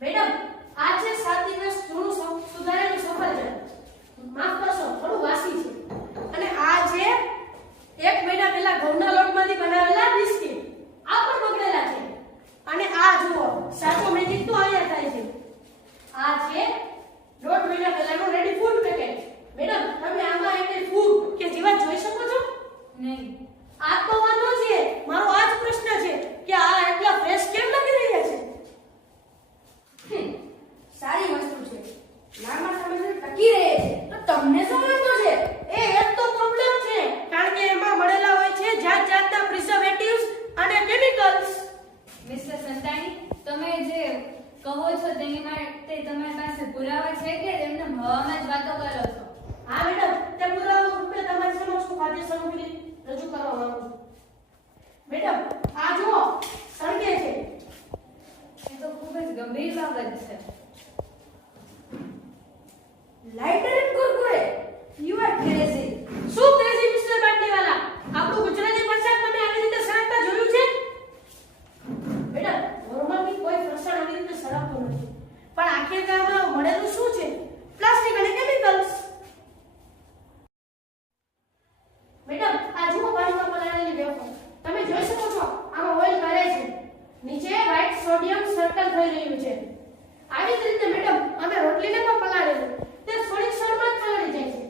Madam આ છે 7 દિવસ જૂનું સુધારેલું સફરજન. માફ કરશો, થોડું વાસી છે. અને આ છે 1 મહિના પહેલા ઘઉંના લોટમાંથી બનાવેલા બિસ્કિટ. આ પણ બગડેલા છે. અને આ જુઓ, સાચો મેજિક તો અહીંયા થાય છે. આ છે 1.5 મહિના પહેલાનું રેડી ફૂડ પેકેટ. મેડમ તમે આમાં એને ફૂડ કે જીવાત જોઈ શકો છો? નહીં. આ તો વાંધો છે. મારો આ જ પ્રશ્ન છે કે આ એટલા ફ્રેશ કેમ લાગી રહ્યા છે? સારી વસ્તુ છે, લાંબા સમયથી ટકી રહે છે. તો તમને શું વાંધો છે? એ એક તો પ્રોબ્લેમ છે, કારણ કે એમાં મળેલા હોય છે જાતના પ્રિઝર્વેટિવ્સ અને કેમિકલ્સ. મિસ્ટર સંતાણી, તમે જે કહો છો તેની માટે તમારી પાસે પુરાવા છે કે એમને હવામાં જ વાતો કરો છો? હા મેડમ, તે પુરાવા રૂપે તમારી સમક્ષ ખાદ્ય સામગ્રી રજૂ કરવા માંગુ છું. મેડમ આ જુઓ, સળગે છે. એ તો ખૂબ જ ગંભીર બાબત છે. Lighter and Kurkure, you are crazy. શું ક્રેઝી મિસ્ટર બાટલીવાલા? આપણું ગુજરાતી પ્રસાદ તમે આવી રીતે સળગતા જોયું છે? મેડમ નોર્મલી કોઈ ફરસાણ આવી રીતે સળગતું નથી, પણ આખેરમાં મળેલું શું છે? પ્લાસ્ટિક અને કેમિકલ્સ. મેડમ આ જુઓ, પાણીમાં પલાળેલી વેફર. તમે જોઈ શકો છો આમાં ઓઇલ ભરે છે, નીચે વ્હાઇટ સોડિયમ સર્કલ થઈ રહ્યું છે. આવી જ રીતે મેડમ અમે રોટલીને પણ પલાળેલું, તે થોડીક ક્ષણમાં જ પલળી જાય છે.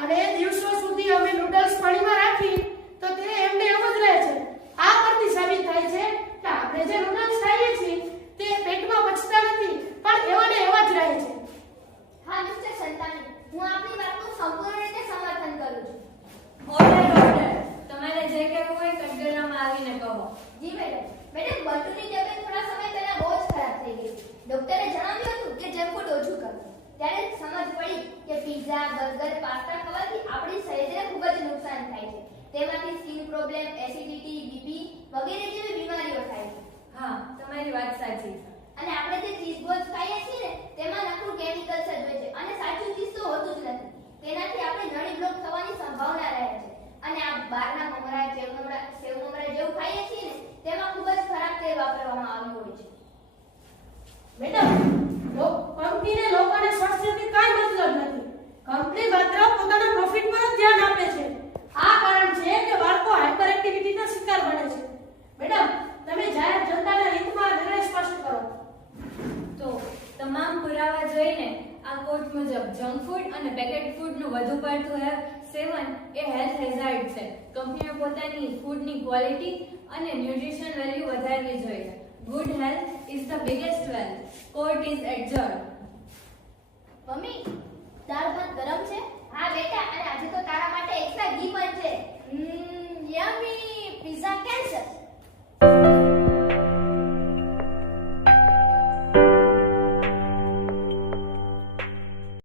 અને દિવસો સુધી અમે નૂડલ્સ પાણીમાં રાખી તો તે એમને એમ જ રહે છે. આ પરથી સાબિત થાય છે કે આપણે જે નૂડલ્સ ખાઈએ છીએ તે પેટમાં પચતા નથી, પણ એવા ને એવા જ રહે છે. હા મિસ્ટર સંતાની, હું આપની વાતનું સંપૂર્ણ રીતે સમર્થન કરું છું. ઓર્ડર. તમારે જે કહેવું હોય કટગરામાં આવીને કહો. જી મેડમ. મેડમ બટુની તબિયત થોડા સમય પહેલા બહુ જ ખરાબ થઈ ગઈ. ડોક્ટરે જણાવ્યું હતું કે જંક ફૂડ ઓછું કરવું. ત્યારે સમજ પડી કે પિઝા, બર્ગર, પાસ્તા ખાવાથી આપણી શરીરને ખૂબ જ નુકસાન થાય છે. તેમાંથી સ્કિન પ્રોબ્લેમ, એસિડિટી, બીપી વગેરે જેવી બીમારીઓ થાય છે. હા, તમારી વાત સાચી છે. અને આપણે જે ચીઝ બોલ્સ ખાઈએ છીએ ને તેમાં નકરું કેમિકલ્સ જ હોય છે અને સાચું ચીઝ તો હોતું જ નથી. તેનાથી આપણે નળી બ્લોક થવાની સંભાવના રહે છે. અને આ બહારના મમરા, સેવ મમરા જેવું ખાઈએ છીએ ને તેમાં ખૂબ જ ખરાબ તેલ વાપરવામાં આવ્યું હોય છે. મેડમ કંપનીને લોકોને સ્વાસ્થ્યથી કાંઈ મતલબ નથી. કંપની માત્ર પોતાના પ્રોફિટ પર જ ધ્યાન આપે છે. આ કારણ છે કે બાળકો હાઇપર એક્ટિવિટીના શિકાર બને છે. મેડમ તમે જાહેર જનતાના હિતમાં નિર્ણય સ્પષ્ટ કરો. તો તમામ પુરાવા જોઈને આ કોર્ટ મુજબ જંક ફૂડ અને પેકેટ ફૂડનું વધુ પડતું સેવન એ હેલ્થ હેઝાર્ડ છે. કંપનીએ પોતાની ફૂડની ક્વોલિટી અને ન્યુટ્રિશન વેલ્યુ વધારવી જોઈએ. Good health is the biggest wealth. Court is adjourned. Mummy, દાળ ભાત ગરમ છે? હા બેટા, અને આજે તો તારા માટે એક્સ્ટ્રા ઘી પણ છે. યમ્મી. Pizza cancer.